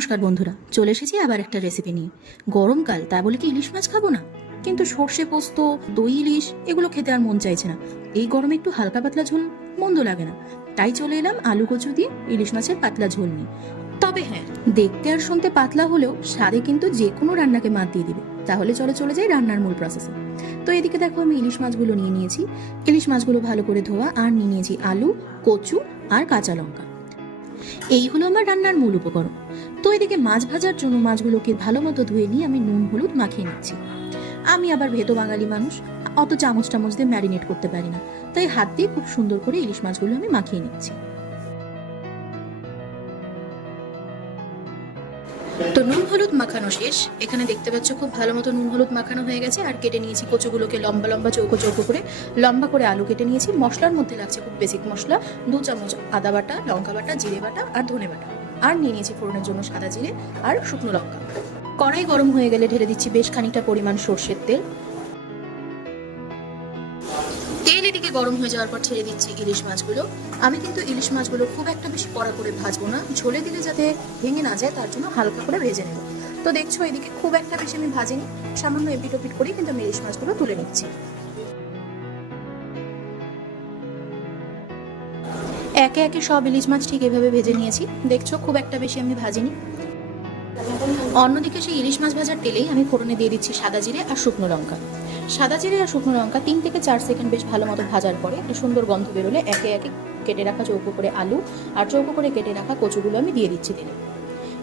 নমস্কার বন্ধুরা, চলে এসেছি আবার একটা রেসিপি নিয়ে। গরমকাল, তা বলে কি ইলিশ মাছ খাব না? কিন্তু সর্ষে পোস্ত, দই ইলিশ, এগুলো খেতে আর মন চাইছে না। এই গরমে একটু হালকা পাতলা ঝোল মন্দ লাগে না। তাই চলে এলাম আলু কচু দিয়ে ইলিশ মাছের পাতলা ঝোল নিয়ে। তবে হ্যাঁ দেখতে আর শুনতে পাতলা হলেও স্বাদে কিন্তু যে কোনো রান্নাকে মাত দিয়ে দিবে। তাহলে চলে চলে যাই রান্নার মূল প্রসেসে তো এদিকে দেখো আমি ইলিশ মাছগুলো নিয়ে নিয়েছি। ইলিশ মাছগুলো ভালো করে ধোয়া আর নিয়ে নিয়েছি আলু, কচু আর কাঁচা লঙ্কা। এই হলো আমার রান্নার মূল উপকরণ। তো এদিকে মাছ ভাজার জন্য মাছগুলোকে ভালো মতো ধুয়ে নিয়ে আমি নুন, হলুদ মাখিয়ে নিচ্ছি। আমি আবার ভেতো বাঙালি মানুষ, অত চামচ টামচ দিয়ে ম্যারিনেট করতে পারি না। তাই হাত দিয়ে খুব সুন্দর করে ইলিশ মাছগুলো আমি মাখিয়ে নিচ্ছি। তো নুন, হলুদ মাখানো শেষ। এখানে দেখতে পাচ্ছ খুব ভালো মতো নুন, হলুদ মাখানো হয়ে গেছে। আর কেটে নিয়েছি কচুগুলোকে লম্বা লম্বা চৌকো চৌকো করে। লম্বা করে আলু কেটে নিয়েছি। মশলার মধ্যে লাগছে খুব বেসিক মশলা। দু চামচ আদা বাটা, লঙ্কা বাটা, জিরে বাটা আর ধনে বাটা। আর নিয়ে নিয়েছি ফোড়নের জন্য সাদা জিরে আর শুকনো লঙ্কা। কড়াই গরম হয়ে গেলে ঢেলে দিচ্ছি বেশ খানিকটা পরিমাণ সর্ষের তেল। তেল এদিকে গরম হয়ে যাওয়ার পর ছেড়ে দিচ্ছি ইলিশ মাছগুলো। আমি কিন্তু ইলিশ মাছগুলো খুব একটা বেশি কড়া করে ভাজবো না। ঝোলে দিলে যাতে ভেঙে না যায়, তার জন্য হালকা করে ভেজে নেব। তো দেখছ এদিকে খুব একটা বেশি আমি ভাজিনি। সামান্য এপিট ওপিট করেই কিন্তু আমি ইলিশ মাছগুলো তুলে নিচ্ছি। একে একে সব ইলিশ মাছ ঠিক এভাবে ভেজে নিয়েছি। দেখছ, খুব একটা বেশি আমি ভাজিনি। অন্যদিকে সেই ইলিশ মাছ ভাজার তেলেই আমি ফোড়নে দিয়ে দিচ্ছি সাদা জিরে আর শুকনো লঙ্কা। সাদা জিরে আর শুকনো লঙ্কা তিন থেকে চার সেকেন্ড বেশ ভালো মতো ভাজার পরে একটা সুন্দর গন্ধ বেরোলে একে একে কেটে রাখা চৌকো করে আলু আর চৌকো করে কেটে রাখা কচুগুলো আমি দিয়ে দিচ্ছি তেলে।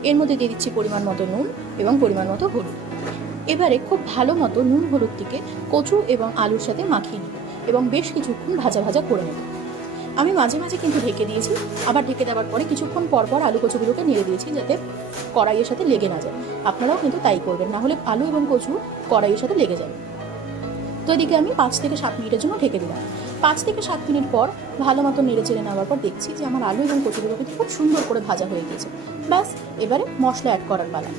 এর মধ্যে দিয়ে দিচ্ছি পরিমাণ মতো নুন এবং পরিমাণ মতো হলুদ। এবারে খুব ভালো মতো নুন হলুদটিকে কচু এবং আলুর সাথে মাখিয়ে নেব এবং বেশ কিছুক্ষণ ভাজা ভাজা করে নেব। আমি মাঝে মাঝে কিন্তু ঢেকে দিয়েছি। আবার ঢেকে দেওয়ার পরে কিছুক্ষণ পর পর আলু কচুগুলোকে নেড়ে দিয়েছি যাতে কড়াইয়ের সাথে লেগে না যায়। আপনারাও কিন্তু তাই করবেন, না হলে আলু এবং কচু কড়াইয়ের সাথে লেগে যাবে। তো এদিকে আমি পাঁচ থেকে সাত মিনিটের জন্য ঢেকে দিলাম। পাঁচ থেকে সাত মিনিট পর ভালো মতো নেড়ে চেড়ে নেওয়ার পর দেখছি যে আমার আলু এবং কচুগুলো কিন্তু খুব সুন্দর করে ভাজা হয়ে গেছে। ব্যাস, এবারে মশলা অ্যাড করার পালা।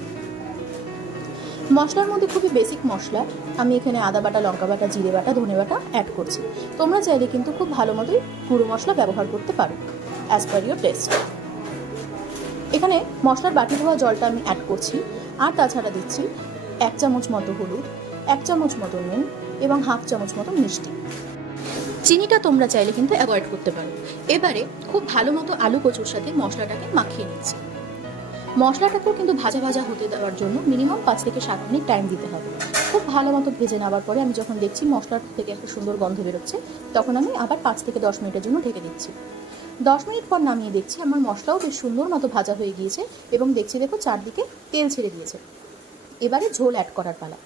মশলার মধ্যে খুবই বেসিক মশলা। আমি এখানে আদা বাটা, লঙ্কা বাটা, জিরে বাটা, ধনে বাটা অ্যাড করছি। তোমরা চাইলে কিন্তু খুব ভালো মতোই গুঁড়ো মশলা ব্যবহার করতে পারো অ্যাজ পার ইউর টেস্ট এখানে মশলার বাটি ধোয়া জলটা আমি অ্যাড করছি, আর তাছাড়া দিচ্ছি এক চামচ মতো হলুদ, এক চামচ মতো নুন এবং হাফ চামচ মতো মিষ্টি। চিনিটা তোমরা চাইলে কিন্তু অ্যাভয়েড করতে পারো। এবারে খুব ভালো মতো আলু কচুর সাথে মশলাটাকে মাখিয়ে নিচ্ছি। মশলাটাকেও কিন্তু ভাজা ভাজা হতে দেওয়ার জন্য মিনিমাম পাঁচ থেকে সাত মিনিট টাইম দিতে হবে। খুব ভালো মতো ভেজে নেওয়ার পরে আমি যখন দেখছি মশলার থেকে একটা সুন্দর গন্ধ বেরোচ্ছে, তখন আমি আবার পাঁচ থেকে দশ মিনিটের জন্য ঢেকে দিচ্ছি। দশ মিনিট পর নামিয়ে দেখছি আমার মশলাও বেশ সুন্দর মতো ভাজা হয়ে গিয়েছে এবং দেখছি দেখো চারদিকে তেল ছেড়ে দিয়েছে। এবারে ঝোল অ্যাড করার পালা।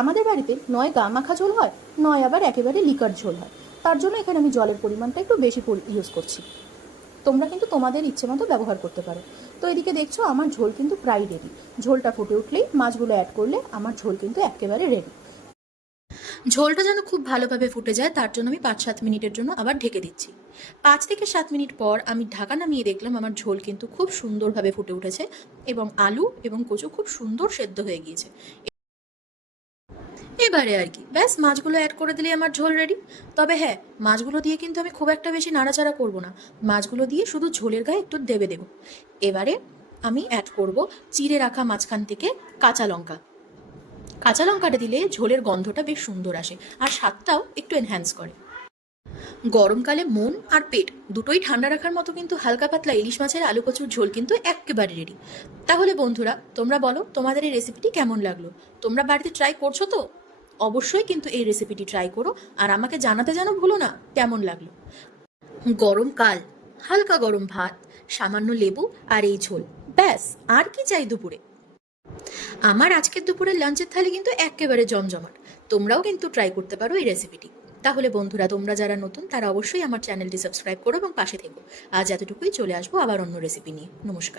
আমাদের বাড়িতে নয় গা মাখা ঝোল হয়, নয় আবার একেবারে লিকার ঝোল হয়। তার জন্য এখানে আমি জলের পরিমাণটা একটু বেশি ইউজ করছি। তোমরা কিন্তু তোমাদের ইচ্ছে মতো ব্যবহার করতে পারো। তো এদিকে দেখছ, আমার ঝোল কিন্তু প্রায় রেডি ঝোলটা ফুটে উঠলেই মাছগুলো অ্যাড করলে আমার ঝোল কিন্তু একেবারে রেডি ঝোলটা যেন খুব ভালোভাবে ফুটে যায়, তার জন্য আমি পাঁচ সাত মিনিটের জন্য আবার ঢেকে দিচ্ছি। পাঁচ থেকে সাত মিনিট পর আমি ঢাকা নামিয়ে দেখলাম আমার ঝোল কিন্তু খুব সুন্দরভাবে ফুটে উঠেছে এবং আলু এবং কচু খুব সুন্দর সেদ্ধ হয়ে গিয়েছে। এবারে আর কি। ব্যাস, মাছগুলো অ্যাড করে দিলেই আমার ঝোল রেডি তবে হ্যাঁ মাছগুলো দিয়ে কিন্তু আমি খুব একটা বেশি নাড়াচাড়া করব না। মাছগুলো দিয়ে শুধু ঝোলের গায়ে একটু দেবে দেবো। এবারে আমি অ্যাড করব চিড়ে রাখা মাঝখান থেকে কাঁচা লঙ্কা। কাঁচা লঙ্কাটা দিলে ঝোলের গন্ধটা বেশ সুন্দর আসে আর স্বাদটাও একটু এনহ্যান্স করে। গরমকালে মন আর পেট দুটোই ঠান্ডা রাখার মতো কিন্তু হালকা পাতলা ইলিশ মাছের আলু কচুর ঝোল কিন্তু একেবারে রেডি তাহলে বন্ধুরা, তোমরা বলো তোমাদের এই রেসিপিটি কেমন লাগল? তোমরা বাড়িতে ট্রাই করছ তো? অবশ্যই কিন্তু এই রেসিপিটি ট্রাই করো। আর আমাকে জানাতে যেন ভুলো না, কেমন লাগল? গরমকাল হালকা গরম ভাত, সামান্য লেবু আর এই ঝোল, ব্যাস, আর কি চাই দুপুরে? আমার আজকের দুপুরের লাঞ্চের থালি কিন্তু একেবারে জমজমাট। তোমরাও কিন্তু ট্রাই করতে পারো এই রেসিপিটি তাহলে বন্ধুরা, তোমরা যারা নতুন, তারা অবশ্যই আমার চ্যানেলটি সাবস্ক্রাইব করো এবং পাশে থেকো। আজ এতটুকুই, চলে আসব আবার অন্য রেসিপি নিয়ে। নমস্কার।